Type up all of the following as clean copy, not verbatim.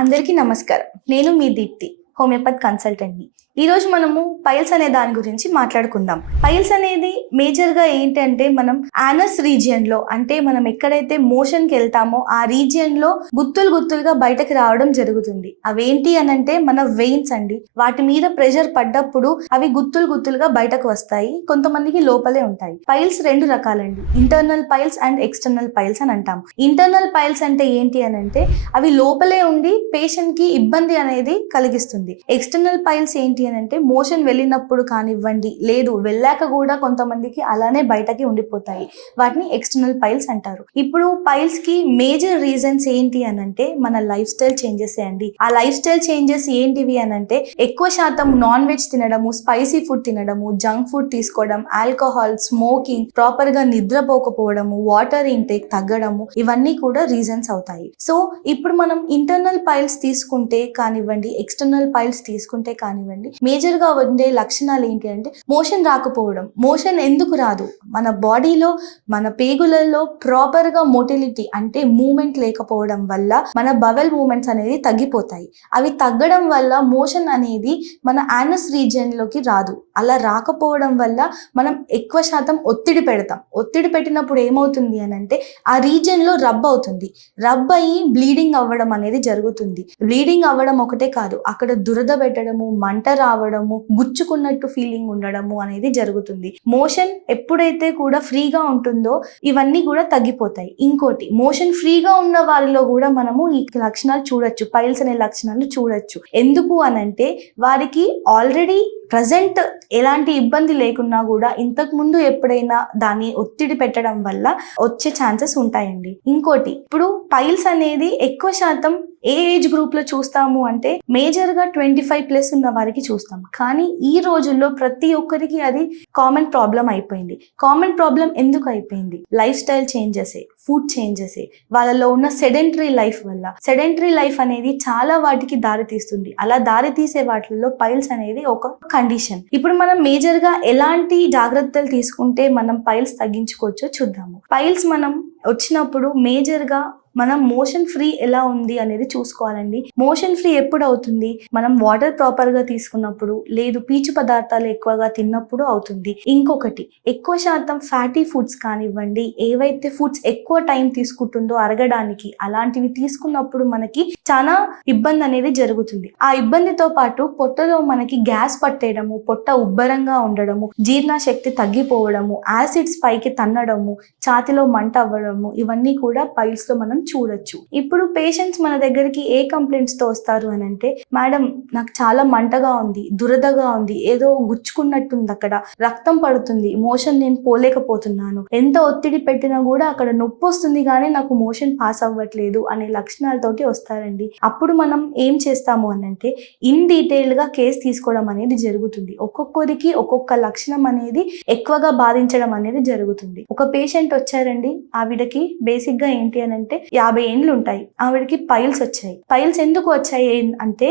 అందరికీ నమస్కారం. నేను మీ దీప్తి, హోమియోపతి కన్సల్టెంట్ని. ఈరోజు మనము పైల్స్ అనే దాని గురించి మాట్లాడుకుందాం. పైల్స్ అనేది మేజర్గా ఏంటంటే మనం యానస్ రీజియన్లో, అంటే మనం ఎక్కడైతే మోషన్కి వెళ్తామో ఆ రీజియన్లో గుత్తులుగా బయటకు రావడం జరుగుతుంది. అవేంటి అనంటే మన వెయిన్స్ అండి. వాటి మీద ప్రెషర్ పడ్డప్పుడు అవి గుత్తులుగా బయటకు వస్తాయి. కొంతమందికి లోపలే ఉంటాయి. పైల్స్ రెండు రకాలండి, internal piles and external piles అని అంటాం. ఇంటర్నల్ పైల్స్ అంటే ఏంటి అనంటే అవి లోపలే ఉండి పేషెంట్ కి ఇబ్బంది అనేది కలిగిస్తుంది. ఎక్స్టర్నల్ పైల్స్ ఏంటి అంటే మోషన్ వెళ్ళినప్పుడు కానివ్వండి, లేదు వెళ్ళాక కూడా కొంతమందికి అలానే బయటకి ఉండిపోతాయి. వాటిని ఎక్స్టర్నల్ పైల్స్ అంటారు. ఇప్పుడు పైల్స్ కి మేజర్ రీజన్స్ ఏంటి అనంటే మన లైఫ్ స్టైల్ చేంజెస్ అండి. ఆ లైఫ్ స్టైల్ చేంజెస్ ఏంటివి అనంటే ఎక్కువ శాతం నాన్ వెజ్ తినడము, స్పైసీ ఫుడ్ తినడము, జంక్ ఫుడ్ తీసుకోవడం, ఆల్కహాల్, స్మోకింగ్, ప్రాపర్ గా నిద్రపోకపోవడము, వాటర్ ఇంటేక్ తగ్గడము, ఇవన్నీ కూడా రీజన్స్ అవుతాయి. సో ఇప్పుడు మనం ఇంటర్నల్ పైల్స్ తీసుకుంటే కానివ్వండి, ఎక్స్టర్నల్ పైల్స్ తీసుకుంటే కానివ్వండి, మేజర్ గా ఉండే లక్షణాలు ఏంటి అంటే మోషన్ రాకపోవడం. మోషన్ ఎందుకు రాదు? మన బాడీలో, మన పేగులలో ప్రాపర్ గా మోటిలిటీ అంటే మూమెంట్ లేకపోవడం వల్ల మన బవెల్ మూమెంట్స్ అనేది తగ్గిపోతాయి. అవి తగ్గడం వల్ల మోషన్ అనేది మన యానస్ రీజియన్ లోకి రాదు. అలా రాకపోవడం వల్ల మనం ఎక్కువ శాతం ఒత్తిడి పెడతాం. ఒత్తిడి పెట్టినప్పుడు ఏమవుతుంది అనంటే ఆ రీజియన్ లో రబ్ అవుతుంది. రబ్ అయ్యి బ్లీడింగ్ అవ్వడం అనేది జరుగుతుంది. బ్లీడింగ్ అవ్వడం ఒకటే కాదు, అక్కడ దురద పెట్టడము, మంట రావడము, గుచ్చుకున్నట్టు ఫీలింగ్ ఉండడము అనేది జరుగుతుంది. మోషన్ ఎప్పుడైతే కూడా ఫ్రీగా ఉంటుందో ఇవన్నీ కూడా తగ్గిపోతాయి. ఇంకోటి, మోషన్ ఫ్రీగా ఉన్న వారిలో కూడా మనము ఈ లక్షణాలు చూడొచ్చు, పైల్స్ అనే లక్షణాలు చూడొచ్చు. ఎందుకు అనంటే వారికి ఆల్రెడీ ప్రజెంట్ ఎలాంటి ఇబ్బంది లేకున్నా కూడా ఇంతకు ముందు ఎప్పుడైనా దాన్ని ఒత్తిడి పెట్టడం వల్ల వచ్చే ఛాన్సెస్ ఉంటాయండి. ఇంకోటి, ఇప్పుడు పైల్స్ అనేది ఎక్కువ శాతం ఏ ఏజ్ గ్రూప్ లో చూస్తాము అంటే మేజర్ గా 25+ ఉన్న వారికి చూస్తాం. కానీ ఈ రోజుల్లో ప్రతి ఒక్కరికి అది కామన్ ప్రాబ్లం అయిపోయింది. కామన్ ప్రాబ్లం ఎందుకు అయిపోయింది? Life style changes, food changes, వాళ్ళలో ఉన్న సెడెంటరీ లైఫ్ వల్ల. సెడెంటరీ లైఫ్ అనేది చాలా వాటికి దారి తీస్తుంది. అలా దారి తీసే వాటిల్లో పైల్స్ అనేది ఒక కండిషన్. ఇప్పుడు మనం మేజర్ గా ఎలాంటి జాగ్రత్తలు తీసుకుంటే మనం పైల్స్ తగ్గించుకోవచ్చో చూద్దాము. పైల్స్ మనం వచ్చినప్పుడు మేజర్ గా మనం మోషన్ ఫ్రీ ఎలా ఉంది అనేది చూసుకోవాలండి. మోషన్ ఫ్రీ ఎప్పుడు అవుతుంది? మనం వాటర్ ప్రాపర్ గా తీసుకున్నప్పుడు, లేదు పీచు పదార్థాలు ఎక్కువగా తిన్నప్పుడు అవుతుంది. ఇంకొకటి, ఎక్కువ శాతం ఫ్యాటీ ఫుడ్స్ కానివ్వండి, ఏవైతే ఫుడ్స్ ఎక్కువ టైం తీసుకుంటుందో అరగడానికి, అలాంటివి తీసుకున్నప్పుడు మనకి చాలా ఇబ్బంది అనేది జరుగుతుంది. ఆ ఇబ్బందితో పాటు పొట్టలో మనకి గ్యాస్ పట్టేయడము, పొట్ట ఉబ్బరంగా ఉండడము, జీర్ణశక్తి తగ్గిపోవడము, యాసిడ్స్ పైకి తన్నడము, ఛాతిలో మంట అవ్వడము, ఇవన్నీ కూడా పైల్స్ లో మనం చూడొచ్చు. ఇప్పుడు పేషెంట్స్ మన దగ్గరికి ఏ కంప్లైంట్స్ తో వస్తారు అని అంటే, మేడం నాకు చాలా మంటగా ఉంది, దురదగా ఉంది, ఏదో గుచ్చుకున్నట్టుంది, అక్కడ రక్తం పడుతుంది, మోషన్ నేను పోలేకపోతున్నాను, ఎంత ఒత్తిడి పెట్టినా కూడా అక్కడ నొప్పి వస్తుంది కానీ నాకు మోషన్ పాస్ అవ్వట్లేదు అనే లక్షణాలతోటి వస్తారండి. అప్పుడు మనం ఏం చేస్తాము అని అంటే ఇన్ డీటెయిల్ గా కేసు తీసుకోవడం అనేది జరుగుతుంది. ఒక్కొక్కరికి ఒక్కొక్క లక్షణం అనేది ఎక్కువగా బాధించడం అనేది జరుగుతుంది. ఒక పేషెంట్ వచ్చారండి, ఆవిడకి బేసిక్ గా ఏంటి అని అంటే 50 ఏండ్లు ఉంటాయి. ఆవిడకి పైల్స్ వచ్చాయి. పైల్స్ ఎందుకు వచ్చాయి అంటే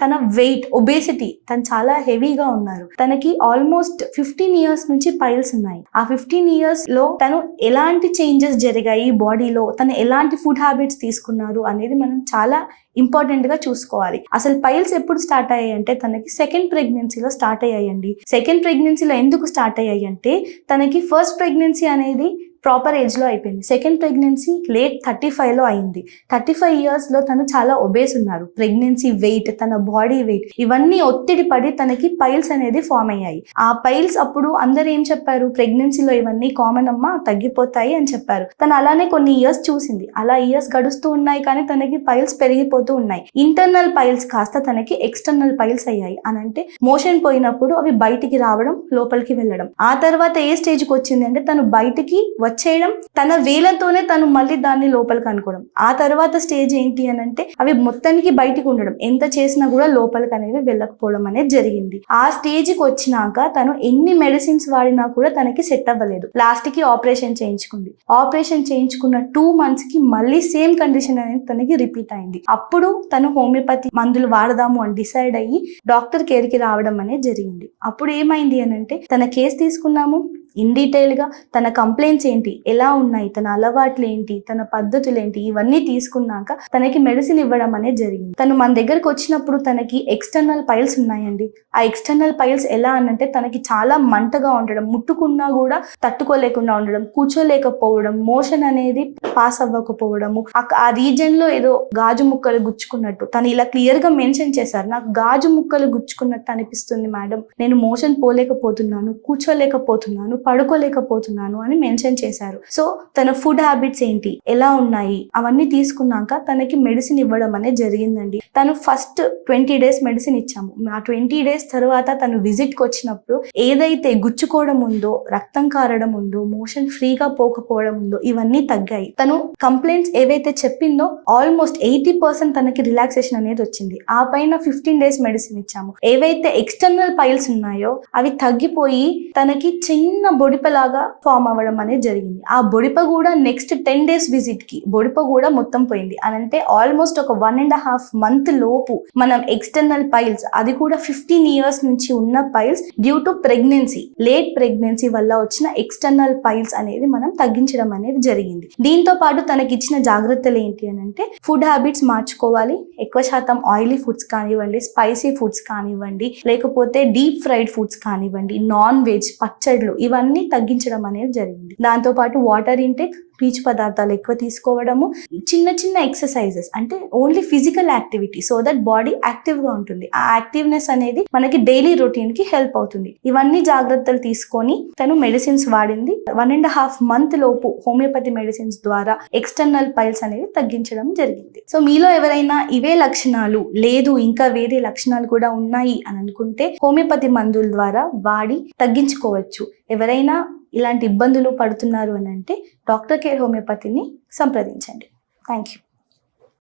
తన వెయిట్, ఒబేసిటీ, తను చాలా హెవీగా ఉన్నారు. తనకి ఆల్మోస్ట్ 15 ఇయర్స్ నుంచి పైల్స్ ఉన్నాయి. ఆ 15 ఇయర్స్ లో తను ఎలాంటి చేంజెస్ జరిగాయి బాడీలో, తను ఎలాంటి ఫుడ్ హ్యాబిట్స్ తీసుకున్నారు అనేది మనం చాలా ఇంపార్టెంట్ గా చూసుకోవాలి. అసలు పైల్స్ ఎప్పుడు స్టార్ట్ అయ్యాయి అంటే తనకి సెకండ్ ప్రెగ్నెన్సీలో స్టార్ట్ అయ్యాయండి. సెకండ్ ప్రెగ్నెన్సీలో ఎందుకు స్టార్ట్ అయ్యాయి అంటే తనకి ఫస్ట్ ప్రెగ్నెన్సీ అనేది ప్రాపర్ ఏజ్ లో అయిపోయింది. సెకండ్ ప్రెగ్నెన్సీ లేట్ 35 లో అయింది. 35 ఇయర్స్ లో తను చాలా ఒబేస్ ఉన్నారు. ప్రెగ్నెన్సీ వెయిట్, తన బాడీ వెయిట్, ఇవన్నీ ఒత్తిడి పడి తనకి పైల్స్ అనేది ఫామ్ అయ్యాయి. ఆ పైల్స్ అప్పుడు అందరు ఏం చెప్పారు, ప్రెగ్నెన్సీలో ఇవన్నీ కామన్ అమ్మా, తగ్గిపోతాయి అని చెప్పారు. తను అలానే కొన్ని ఇయర్స్ చూసింది. అలా ఇయర్స్ గడుస్తూ ఉన్నాయి కానీ తనకి పైల్స్ పెరిగిపోతూ ఉన్నాయి. ఇంటర్నల్ పైల్స్ కాస్త తనకి ఎక్స్టర్నల్ పైల్స్ అయ్యాయి. అనంటే మోషన్ పోయినప్పుడు అవి బయటికి రావడం, లోపలికి వెళ్ళడం. ఆ తర్వాత ఏ స్టేజ్కి వచ్చింది అంటే తను బయటికి వచ్చేయడం, తన వేలతోనే తను మళ్ళీ దాన్ని లోపలికి అనుకోవడం. ఆ తర్వాత స్టేజ్ ఏంటి అని అంటే అవి మొత్తానికి బయటికి ఉండడం, ఎంత చేసినా కూడా లోపలికి అనేవి వెళ్ళకపోవడం అనేది జరిగింది. ఆ స్టేజ్కి వచ్చినాక తను ఎన్ని మెడిసిన్స్ వాడినా కూడా తనకి సెట్ అవ్వలేదు. లాస్ట్ కి ఆపరేషన్ చేయించుకుంది. ఆపరేషన్ చేయించుకున్న 2 months కి మళ్ళీ సేమ్ కండిషన్ అనేది తనకి రిపీట్ అయింది. అప్పుడు తను హోమియోపతి మందులు వాడదాము అని డిసైడ్ అయ్యి డాక్టర్ కేర్ కి రావడం అనేది జరిగింది. అప్పుడు ఏమైంది అని అంటే తన కేసు తీసుకున్నాము, ఇన్ డీటెయిల్గా తన కంప్లైంట్స్ ఏంటి, ఎలా ఉన్నాయి, తన అలవాట్లు ఏంటి, తన పద్ధతులు ఏంటి, ఇవన్నీ తీసుకున్నాక తనకి మెడిసిన్ ఇవ్వడం అనేది జరిగింది. తను మన దగ్గరకు వచ్చినప్పుడు తనకి ఎక్స్టర్నల్ పైల్స్ ఉన్నాయండి. ఆ ఎక్స్టర్నల్ పైల్స్ ఎలా అనంటే తనకి చాలా మంటగా ఉండడం, ముట్టుకున్నా కూడా తట్టుకోలేకుండా ఉండడం, కూర్చోలేకపోవడం, మోషన్ అనేది పాస్ అవ్వకపోవడము, ఆ రీజన్ లో ఏదో గాజు ముక్కలు గుచ్చుకున్నట్టు తను ఇలా క్లియర్ గా మెన్షన్ చేశారు. నాకు గాజు ముక్కలు గుచ్చుకున్నట్టు అనిపిస్తుంది మేడం, నేను మోషన్ పోలేకపోతున్నాను, కూర్చోలేకపోతున్నాను, పడుకోలేకపోతున్నాను అని మెన్షన్ చేశారు. సో తన ఫుడ్ హ్యాబిట్స్ ఏంటి, ఎలా ఉన్నాయి, అవన్నీ తీసుకున్నాక తనకి మెడిసిన్ ఇవ్వడం అనేది జరిగిందండి. తను ఫస్ట్ 20 days మెడిసిన్ ఇచ్చాము. ఆ 20 days తర్వాత తను విజిట్కి వచ్చినప్పుడు ఏదైతే గుచ్చుకోవడం ఉందో, రక్తం కారడం ఉందో, మోషన్ ఫ్రీగా పోకపోవడం ఉందో, ఇవన్నీ తగ్గాయి. తను కంప్లైంట్స్ ఏవైతే చెప్పిందో ఆల్మోస్ట్ 80% తనకి రిలాక్సేషన్ అనేది వచ్చింది. ఆ పైన 15 days మెడిసిన్ ఇచ్చాము. ఏవైతే ఎక్స్టర్నల్ పైల్స్ ఉన్నాయో అవి తగ్గిపోయి తనకి చిన్న బొడిపలాగా ఫామ్ అవ్వడం అనేది జరిగింది. ఆ బొడిప కూడా నెక్స్ట్ 10 days విజిట్ కి బొడిప కూడా మొత్తం పోయింది. అనంటే ఆల్మోస్ట్ ఒక 1.5 month లోపు మనం ఎక్స్టర్నల్ పైల్స్, అది కూడా 15 years నుంచి ఉన్న piles due to pregnancy, late pregnancy వల్ల వచ్చిన ఎక్స్టర్నల్ పైల్స్ అనేది మనం తగ్గించడం అనేది జరిగింది. దీంతో పాటు తనకి ఇచ్చిన జాగ్రత్తలు ఏంటి అని అంటే ఫుడ్ హ్యాబిట్స్ మార్చుకోవాలి. ఎక్కువ శాతం ఆయిలీ ఫుడ్స్ కానివ్వండి, స్పైసీ ఫుడ్స్ కానివ్వండి, లేకపోతే డీప్ ఫ్రైడ్ ఫుడ్స్ కానివ్వండి, నాన్ వెజ్, పచ్చళ్ళు, ఇవన్నీ తగ్గించడం అనేది జరిగింది. దాంతో పాటు వాటర్ ఇంటేక్, పీచు పదార్థాలు ఎక్కువ తీసుకోవడము, చిన్న చిన్న ఎక్సర్సైజెస్, అంటే only physical activity, so that body active గా ఉంటుంది. ఆ యాక్టివ్నెస్ అనేది మనకి డైలీ రొటీన్ కి హెల్ప్ అవుతుంది. ఇవన్నీ జాగ్రత్తలు తీసుకొని తను మెడిసిన్స్ వాడింది. 1.5 month లోపు హోమియోపతి మెడిసిన్స్ ద్వారా ఎక్స్టర్నల్ పైల్స్ అనేది తగ్గించడం జరిగింది. సో మీలో ఎవరైనా ఇవే లక్షణాలు లేదు, ఇంకా వేరే లక్షణాలు కూడా ఉన్నాయి అని అనుకుంటే హోమియోపతి మందుల ద్వారా వాడి తగ్గించుకోవచ్చు. ఎవరైనా ఇలాంటి ఇబ్బందులు పడుతున్నారు అని అంటే డాక్టర్ కేర్ హోమియోపతిని సంప్రదించండి. Thank you.